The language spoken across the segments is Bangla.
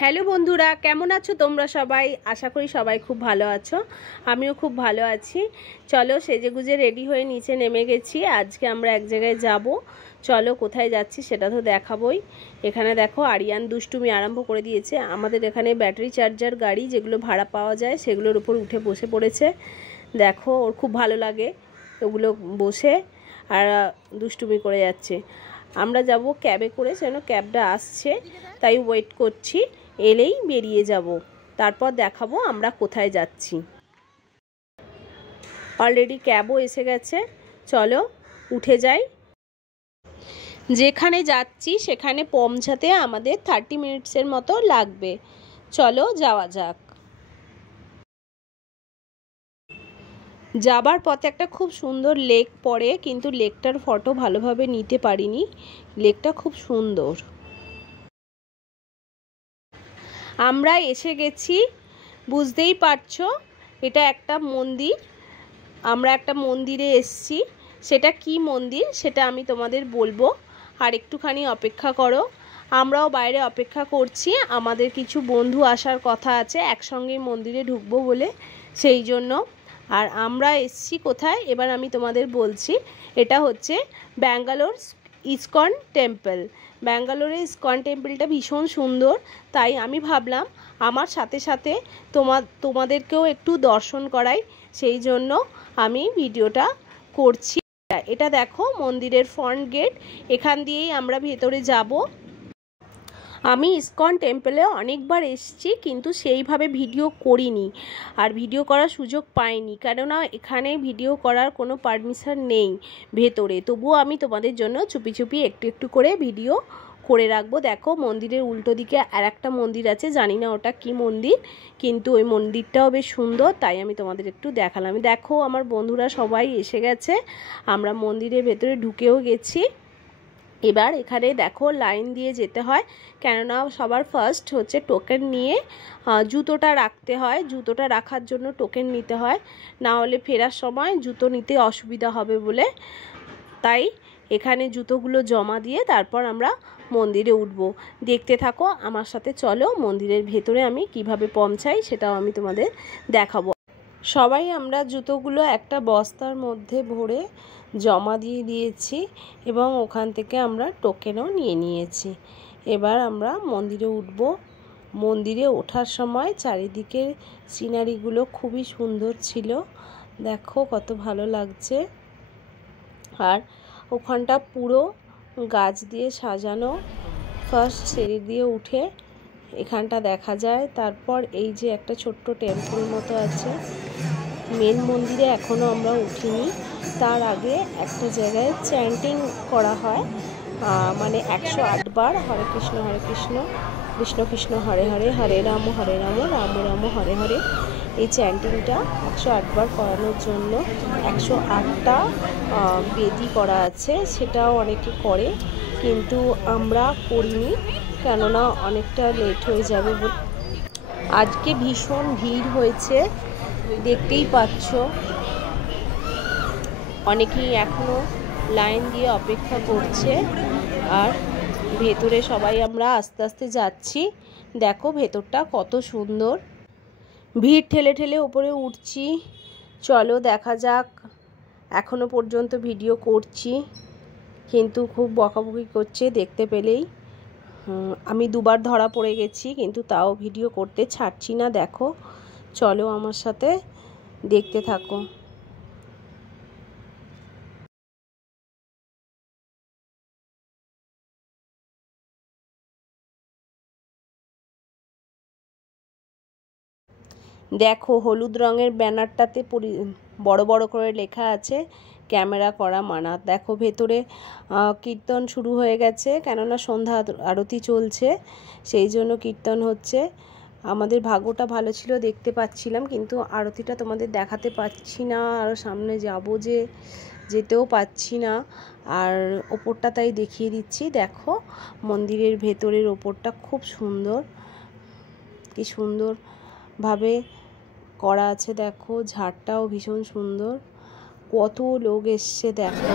হ্যালো বন্ধুরা, কেমন আছো তোমরা সবাই? আশা করি সবাই খুব ভালো আছো। আমিও খুব ভালো আছি। চলো, সেজেগুজে রেডি হয়ে নিচে নেমে গেছি। আজকে আমরা এক জায়গায় যাব। চলো, কোথায় যাচ্ছি সেটা তো দেখাবোই। এখানে দেখো, আরিয়ান দুষ্টুমি আরম্ভ করে দিয়েছে। আমাদের এখানে ব্যাটারি চার্জার গাড়ি যেগুলো ভাড়া পাওয়া যায় সেগুলোর উপর উঠে বসে পড়েছে। দেখো, ওর খুব ভালো লাগে ওগুলো বসে, আর দুষ্টুমি করে যাচ্ছে। আমরা যাব ক্যাবে করে, যেন ক্যাবটা আসছে তাই ওয়েট করছি। এলেই বেরিয়ে যাব, তারপর দেখাবো আমরা কোথায় যাচ্ছি। অলরেডি ক্যাবও এসে গেছে। চলো উঠে যাই। যেখানে যাচ্ছি সেখানে পৌঁছাতে আমাদের 30 মিনিটসের মতো লাগবে। চলো যাওয়া যাক। যাবার পথে একটা খুব সুন্দর লেক পড়ে, কিন্তু লেকটার ফটো ভালোভাবে নিতে পারিনি। লেকটা খুব সুন্দর। আমরা এসে গেছি, বুঝতেই পারছো এটা একটা মন্দির। আমরা একটা মন্দিরে এসেছি। সেটা কি মন্দির সেটা আমি তোমাদের বলবো, আর একটুখানি অপেক্ষা করো। আমরাও বাইরে অপেক্ষা করছি। আমাদের কিছু বন্ধু আসার কথা আছে একসঙ্গে মন্দিরে ঢুকবো বলে, সেই জন্য। আর আমরা এসেছি কোথায় এবার আমি তোমাদের বলছি। এটা হচ্ছে ব্যাঙ্গালোর ইসকন টেম্পল। ব্যাঙ্গালোরের ইসকন টেম্পলটা ভীষণ সুন্দর, তাই আমি ভাবলাম আমার সাথে সাথে তোমাদেরকেও একটু দর্শন করাই, সেই জন্য আমি ভিডিওটা করছি। এটা দেখো মন্দিরের ফ্রন্ট গেট, এখান দিয়েই আমরা ভেতরে যাব। আমি ইসকন টেম্পলে অনেকবার এসেছি, কিন্তু সেইভাবে ভিডিও করিনি আর ভিডিও করার সুযোগ পাইনি, কেননা এখানে ভিডিও করার কোনো পারমিশন নেই ভেতরে। তবুও আমি তোমাদের জন্য চুপি চুপি একটু একটু করে ভিডিও করে রাখবো। দেখো, মন্দিরের উল্টো দিকে আর একটা মন্দির আছে, জানি না ওটা কি মন্দির, কিন্তু ওই মন্দিরটাও বেশ সুন্দর, তাই আমি তোমাদের একটু দেখালাম। দেখো, আমার বন্ধুরা সবাই এসে গেছে। আমরা মন্দিরের ভেতরে ঢুকেও গেছি। এবার এখানে দেখো লাইন দিয়ে যেতে হয়, কেননা সবার ফার্স্ট হচ্ছে টোকেন নিয়ে জুতোটা রাখতে হয়। জুতোটা রাখার জন্য টোকেন নিতে হয়, না হলে ফেরার সময় জুতো নিতে অসুবিধা হবে বলে। তাই এখানে জুতোগুলো জমা দিয়ে তারপর আমরা মন্দিরে উঠব। দেখতে থাকো আমার সাথে। চলো, মন্দিরের ভেতরে আমি কিভাবে পৌঁছাই সেটাও আমি তোমাদের দেখাবো। সবাই আমরা জুতোগুলো একটা বস্তার মধ্যে ভরে জমা দিয়ে দিয়েছি এবং ওখান থেকে আমরা টোকেনও নিয়ে নিয়েছি। এবার আমরা মন্দিরে উঠব। মন্দিরে ওঠার সময় চারিদিকের সিনারিগুলো খুবই সুন্দর ছিল। দেখো কত ভালো লাগছে। আর ওখানটা পুরো গাছ দিয়ে সাজানো। ফার্স্ট সিঁড়ি দিয়ে উঠে এখানটা দেখা যায়। তারপর এই যে একটা ছোট্ট টেম্পল মতো আছে। মেন মন্দিরে এখনও আমরা উঠিনি। তার আগে একটা জায়গায় চ্যান্টিং করা হয়, মানে 108 বার হরে কৃষ্ণ কৃষ্ণ কৃষ্ণ হরে হরে, হরে রাম রাম রাম হরে হরে। এই চ্যান্টিংটা 108 বার করানোর জন্য 108টা বেদি করা আছে, সেটাও অনেকে করে, কিন্তু আমরা করিনি, কেননা অনেকটা লেট হয়ে যাবে বলে। আজকে ভীষণ ভিড় হয়েছে, দেখতেই পাচ্ছ। অনেকেই এখনও লাইন দিয়ে অপেক্ষা করছে, আর ভেতরে সবাই আমরা আস্তে আস্তে যাচ্ছি। দেখো ভেতরটা কত সুন্দর। ভিড় ঠেলে ঠেলে উপরে উঠছি। চলো দেখা যাক। এখনো পর্যন্ত ভিডিও করছি, কিন্তু খুব বকাবকি করছে দেখতে পেলেই। আমি দুবার ধরা পড়ে গেছি, কিন্তু তাও ভিডিও করতে ছাড়ছি না। দেখো, চলো আমার সাথে, দেখতে থাকো। দেখো হলুদ রঙের ব্যানারটাতে বড় বড় করে লেখা আছে ক্যামেরা করা মানা। দেখো ভেতরে কীর্তন শুরু হয়ে গেছে, কেননা সন্ধ্যা আরতি চলছে, সেই জন্য কীর্তন হচ্ছে। আমাদের ভাগ্যটা ভালো ছিল, দেখতে পাচ্ছিলাম, কিন্তু আরতিটা তোমাদের দেখাতে পাচ্ছি না। আরও সামনে যাব যে যেতেও পাচ্ছি না, আর ওপরটা তাই দেখিয়ে দিচ্ছি। দেখো মন্দিরের ভেতরের ওপরটা খুব সুন্দর, কি সুন্দরভাবে করা আছে। দেখো ঝাড়টাও ভীষণ সুন্দর। কত লোক এসছে দেখো।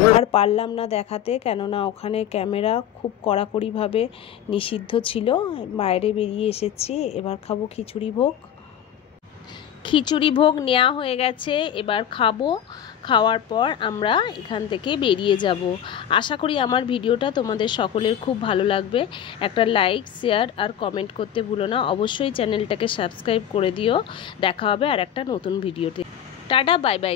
আর পারলাম না দেখাতে, কেননা ওখানে ক্যামেরা খুব কড়াকড়িভাবে নিষিদ্ধ ছিল। বাইরে বেরিয়ে এসেছি। এবার খাবো খিচুড়ি ভোগ। খিচুড়ি ভোগ নেওয়া হয়ে গেছে, এবার খাবো। খাওয়ার পর আমরা এখান থেকে বেরিয়ে যাব। আশা করি আমার ভিডিওটা তোমাদের সকলের খুব ভালো লাগবে। একটা লাইক, শেয়ার আর কমেন্ট করতে ভুলো না। অবশ্যই চ্যানেলটাকে সাবস্ক্রাইব করে দিও। দেখা হবে আর একটা নতুন ভিডিওতে। Tata, bye bye.